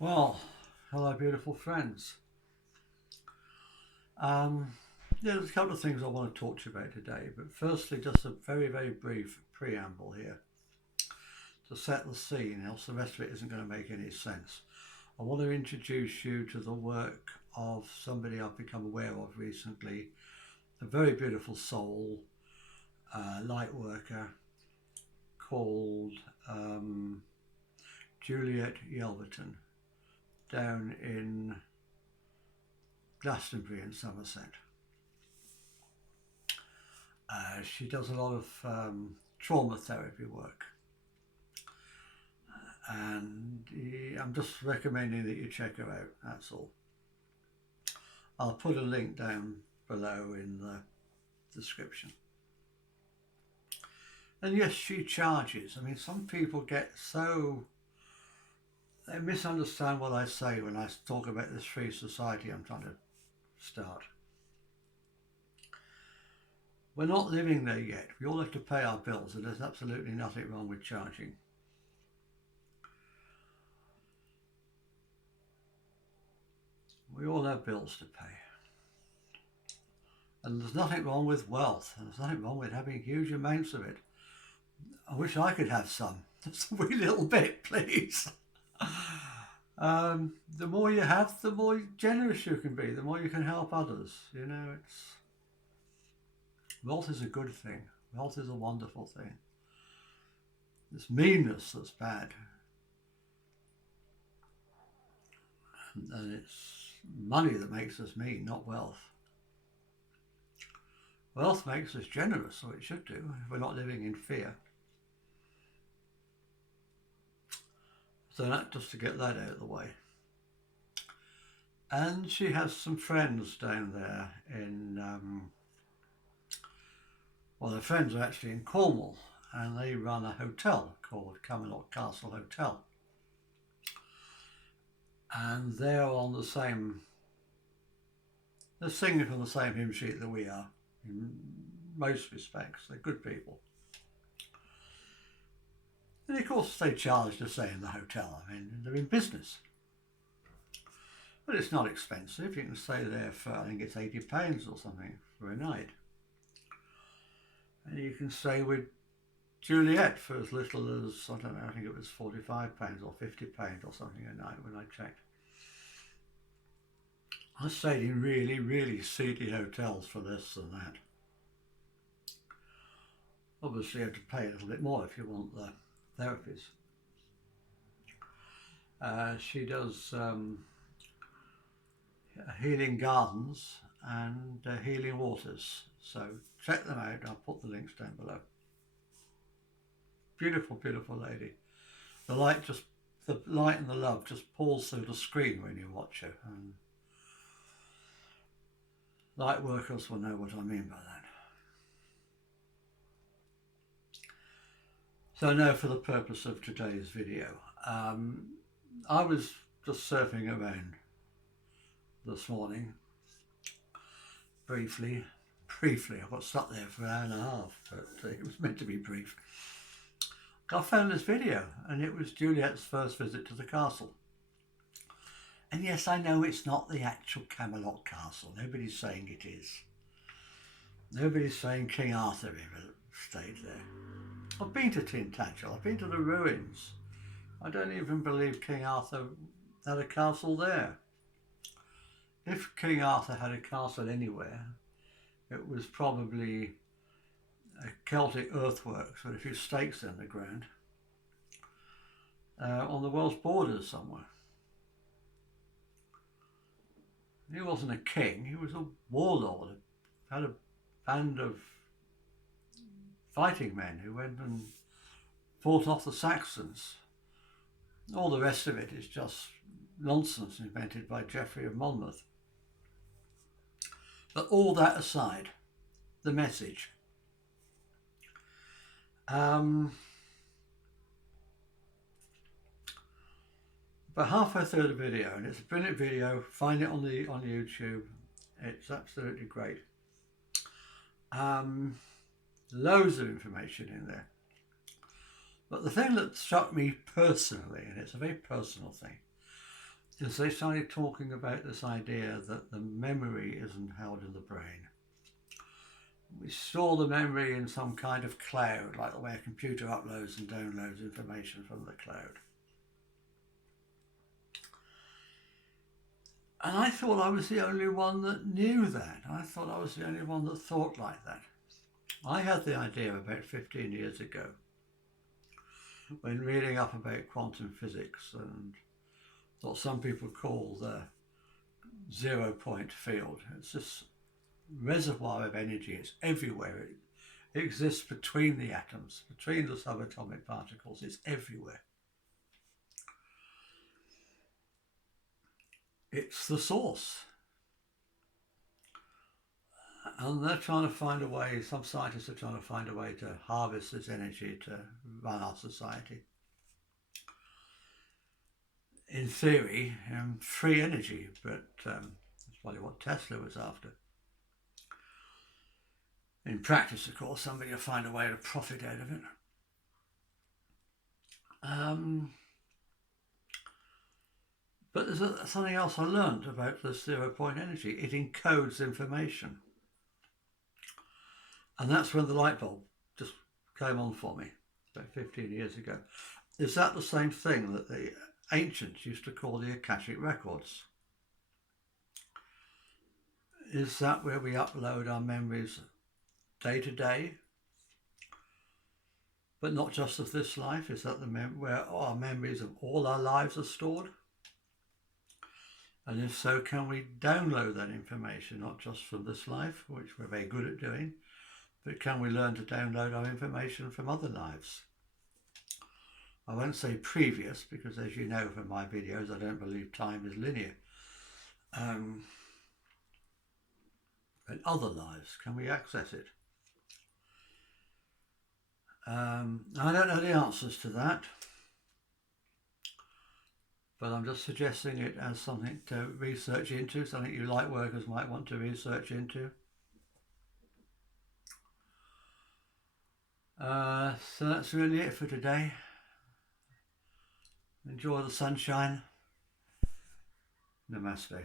Well, hello, beautiful friends. Um, there's a couple of things I want to talk to you about today, but firstly, just a very, very brief preamble here to set the scene, else the rest of it isn't going to make any sense. I want to introduce you to the work of somebody I've become aware of recently, a very beautiful soul, light worker called Juliet Yelverton down in Glastonbury in Somerset. She does a lot of trauma therapy work, and I'm just recommending that you check her out. That's all. I'll put a link down below in the description. And yes, she charges. I mean, some people get so they misunderstand what I say when I talk about this free society I'm trying to start. We're not living there yet. We all have to pay our bills, and there's absolutely nothing wrong with charging. We all have bills to pay. And there's nothing wrong with wealth, and there's nothing wrong with having huge amounts of it. I wish I could have some. Just a wee little bit, please. The more you have, the more generous you can be, the more you can help others. You know, wealth is a good thing. Wealth is a wonderful thing. It's meanness that's bad. And it's money that makes us mean, not wealth. Wealth makes us generous, so it should do, if we're not living in fear. So that, just to get that out of the way. And she has some friends down there in, well, their friends are actually in Cornwall, and they run a hotel called Camelot Castle Hotel. And they're on the same, they're singing from the same hymn sheet that we are, in most respects. They're good people. And of course they charge to stay in the hotel. I mean, they're in business. But it's not expensive. You can stay there for, I think it's £80 or something for a night. And you can stay with Juliet for as little as, I don't know, I think it was £45 or £50 or something a night when I checked. I stayed in really, really seedy hotels for less than that. Obviously you have to pay a little bit more if you want the therapies. She does healing gardens and healing waters. So check them out. I'll put the links down below. Beautiful, beautiful lady. The light and the love just pours through the screen when you watch her. And light workers will know what I mean by that. So now for the purpose of today's video. I was just surfing around this morning, briefly. I got stuck there for an hour and a half, but it was meant to be brief. I found this video, and it was Juliet's first visit to the castle. And yes, I know it's not the actual Camelot castle. Nobody's saying it is. Nobody's saying King Arthur ever stayed there. I've been to Tintagel, I've been to the ruins. I don't even believe King Arthur had a castle there. If King Arthur had a castle anywhere, it was probably a Celtic earthworks with a few stakes in the ground on the Welsh borders somewhere. He wasn't a king, he was a warlord, had a band of fighting men who went and fought off the Saxons. All the rest of it is just nonsense invented by Geoffrey of Monmouth. But all that aside, the message. About halfway through the video, and it's a brilliant video, find it on YouTube, it's absolutely great. Loads of information in there. But the thing that struck me personally, and it's a very personal thing, is they started talking about this idea that the memory isn't held in the brain. We store the memory in some kind of cloud, like the way a computer uploads and downloads information from the cloud. And I thought I was the only one that knew that. I thought I was the only one that thought like that. I had the idea about 15 years ago when reading up about quantum physics and what some people call the 0 point field. It's this reservoir of energy. It's everywhere. It exists between the atoms, between the subatomic particles. It's everywhere. It's the source. And they're trying to find a way, some scientists are trying to find a way to harvest this energy to run our society. In theory, free energy, but that's probably what Tesla was after. In practice, of course, somebody will find a way to profit out of it. But there's something else I learned about this 0 point energy. It encodes information. And that's when the light bulb just came on for me, about 15 years ago. Is that the same thing that the ancients used to call the Akashic Records? Is that where we upload our memories day to day, but not just of this life? Is that where our memories of all our lives are stored? And if so, can we download that information, not just from this life, which we're very good at doing, but can we learn to download our information from other lives? I won't say previous, because as you know from my videos, I don't believe time is linear. But other lives, can we access it? I don't know the answers to that, but I'm just suggesting it as something to research into, something you light workers might want to research into. So that's really it for today. Enjoy the sunshine. Namaste.